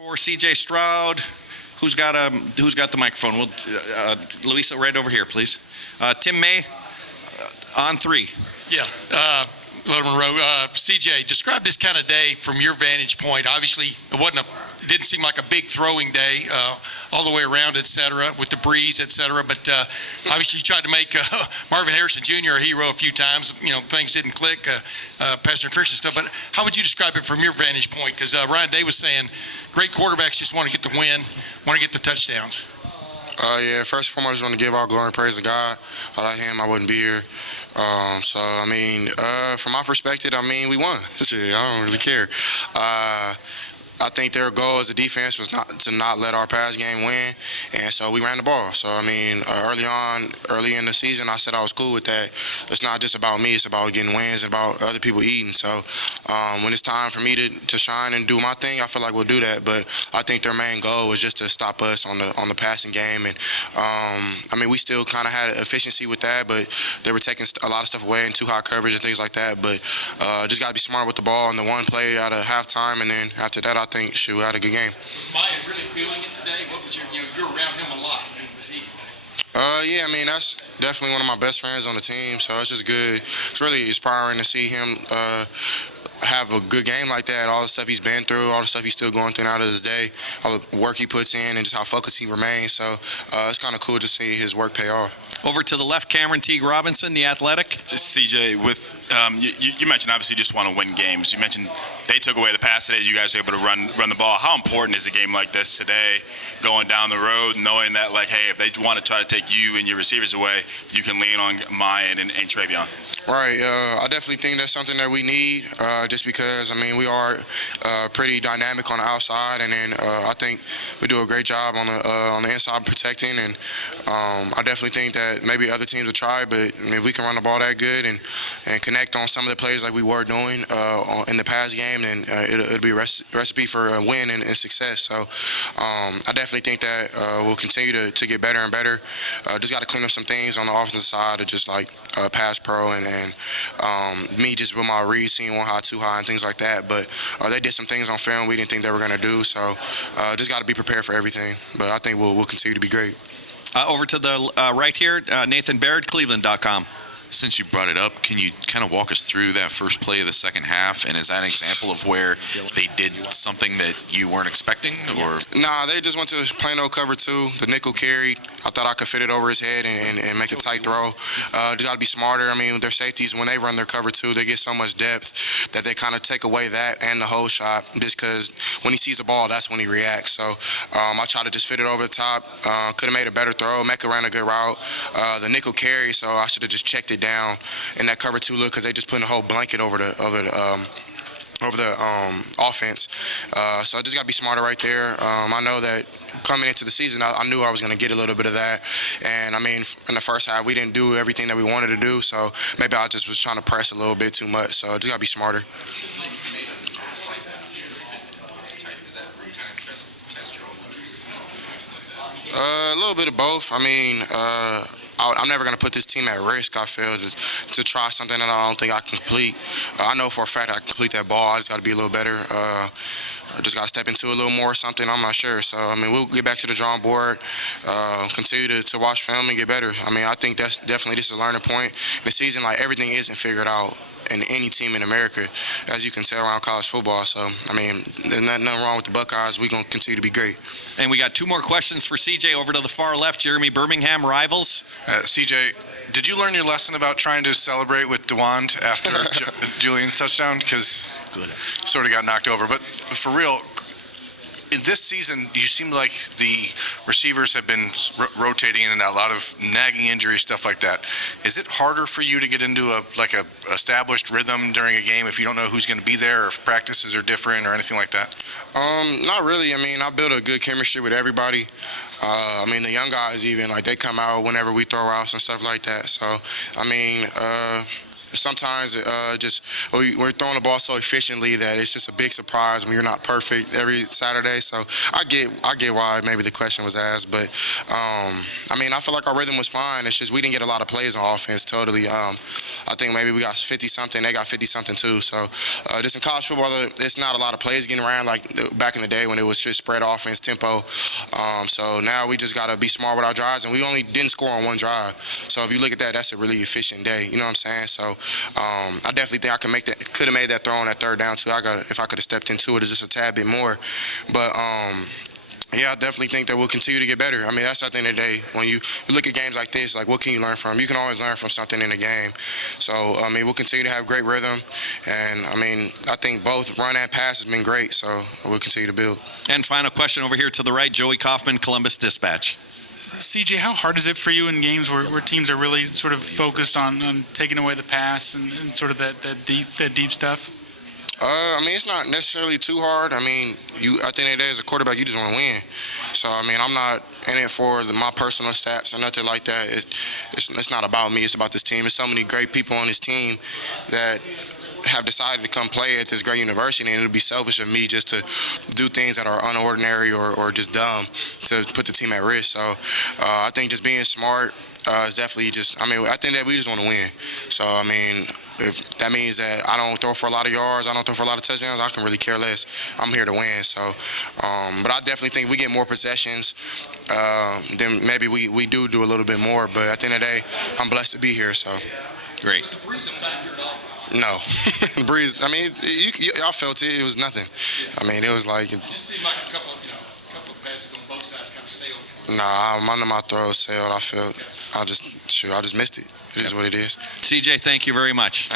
For CJ Stroud, who's got the microphone? Louisa, right over here, please. Tim May, on three. Yeah, Little Monroe. CJ, describe this kind of day from your vantage point. Obviously, it didn't seem like a big throwing day all the way around, et cetera, with the breeze, et cetera. But obviously, you tried to make Marvin Harrison Jr. a hero a few times. You know, things didn't click, pass interference and stuff. But how would you describe it from your vantage point? Because Ryan Day was saying great quarterbacks just want to get the win, want to get the touchdowns. Yeah, first and foremost, I just want to give all glory and praise to God. Without him, I wouldn't be here. From my perspective, we won. Shit, I don't really care. I think their goal as a defense was not let our pass game win, and so we ran the ball. So, early in the season, I said I was cool with that. It's not just about me, it's about getting wins and about other people eating. So, when it's time for me to shine and do my thing, I feel like we'll do that. But I think their main goal was just to stop us on the passing game. And, we still kind of had efficiency with that, but they were taking a lot of stuff away in too high coverage and things like that. But just got to be smart with the ball on the one play out of halftime, and then after that, I think we had a good game. Was Maya really feeling it today? What was you're around him a lot. Was he? That's definitely one of my best friends on the team, so it's just good. It's really inspiring to see him have a good game like that. All the stuff he's been through, all the stuff he's still going through out of his day, all the work he puts in, and just how focused he remains. So it's kind of cool to see his work pay off. Over to the left, Cameron Teague Robinson, the Athletic. CJ, with you mentioned obviously you just want to win games. You mentioned they took away the pass today. You guys were able to run the ball. How important is a game like this today, going down the road, knowing that if they want to try to take you and your receivers away, you can lean on Maya and Travion? Right. I definitely think that's something that we need, just because we are pretty dynamic on the outside, and then I think we do a great job on the inside protecting, and I definitely think that maybe other teams will try, but if we can run the ball that good and connect on some of the plays like we were doing in the past game, then it'll be a recipe for a win and success. So I definitely think that we'll continue to get better and better. Just got to clean up some things on the offensive side of just like pass pro and me just with my read, seeing one high, two high, and things like that. But they did some things on film we didn't think they were going to do. So just got to be prepared for everything. But I think we'll continue to be great. Over to the right here, Nathan Baird, Cleveland.com. Since you brought it up, can you kind of walk us through that first play of the second half? And is that an example of where they did something that you weren't expecting? Or Nah, they just went to plain old cover two. The nickel carried. I thought I could fit it over his head and make a tight throw. Just got to be smarter. Their safeties, when they run their cover two, they get so much depth that they kind of take away that and the whole shot, just because when he sees the ball, that's when he reacts. So I tried to just fit it over the top. Could have made a better throw. Mecca ran a good route. The nickel carry, so I should have just checked it down in that cover two look, because they just put a whole blanket over the offense. So I just got to be smarter right there. I know that coming into the season, I knew I was going to get a little bit of that. And in the first half, we didn't do everything that we wanted to do. So maybe I just was trying to press a little bit too much. So I just got to be smarter. A little bit of both. I'm never going to put this team at risk, I feel, to try something that I don't think I can complete. I know for a fact I can complete that ball. I just got to be a little better. I just got to step into a little more or something. I'm not sure. So, we'll get back to the drawing board, continue to watch film and get better. I think that's definitely just a learning point. In the season, everything isn't figured out in any team in America, as you can tell around college football. So, there's nothing wrong with the Buckeyes. We're going to continue to be great. And we got two more questions for CJ over to the far left. Jeremy Birmingham, Rivals. CJ, did you learn your lesson about trying to celebrate with DeWand after Julian's touchdown? Because sort of got knocked over. But for real, in this season, you seem like the receivers have been rotating in and out, a lot of nagging injuries, stuff like that. Is it harder for you to get into a established rhythm during a game if you don't know who's going to be there, or if practices are different or anything like that? Not really. I built a good chemistry with everybody. The young guys even, they come out whenever we throw routes and stuff like that. So, sometimes we're throwing the ball so efficiently that it's just a big surprise when you're not perfect every Saturday. So I get why maybe the question was asked, but I mean, I feel like our rhythm was fine. It's just we didn't get a lot of plays on offense. Totally. I think maybe we got 50 something. They got 50 something too. So just in college football, it's not a lot of plays getting around like back in the day when it was just spread offense tempo. So now we just got to be smart with our drives, and we only didn't score on one drive. So if you look at that, that's a really efficient day. You know what I'm saying? So I definitely think I could have made that throw on that third down too. If I could have stepped into it just a tad bit more. But yeah, I definitely think that we'll continue to get better. I mean, that's at the end of the day. When you look at games like this, like what can you learn from? You can always learn from something in a game. So, I mean, we'll continue to have great rhythm. And, I mean, I think both run and pass has been great. So, we'll continue to build. And final question over here to the right, Joey Kaufman, Columbus Dispatch. CJ, how hard is it for you in games where teams are really sort of focused on taking away the pass and sort of that deep stuff? I mean, it's not necessarily too hard. I mean, at the end of the day, as a quarterback, you just want to win. So, I mean, I'm not in it for my personal stats or nothing like that. It's not about me. It's about this team. There's so many great people on this team that have decided to come play at this great university, and it would be selfish of me just to do things that are unordinary or just dumb to put the team at risk. So, I think just being smart is definitely I mean, I think that we just want to win. So, I mean, if that means that I don't throw for a lot of yards, I don't throw for a lot of touchdowns, I can really care less. I'm here to win. So, but I definitely think if we get more possessions, then maybe we do a little bit more. But at the end of the day, I'm blessed to be here. So, Great. no. The breeze, I mean, y'all felt it. It was nothing. I mean, it was like. It just seemed like a couple of passes on both sides kind of sailed. Nah, none of my throws sailed. I just missed it. It is what it is. CJ, thank you very much.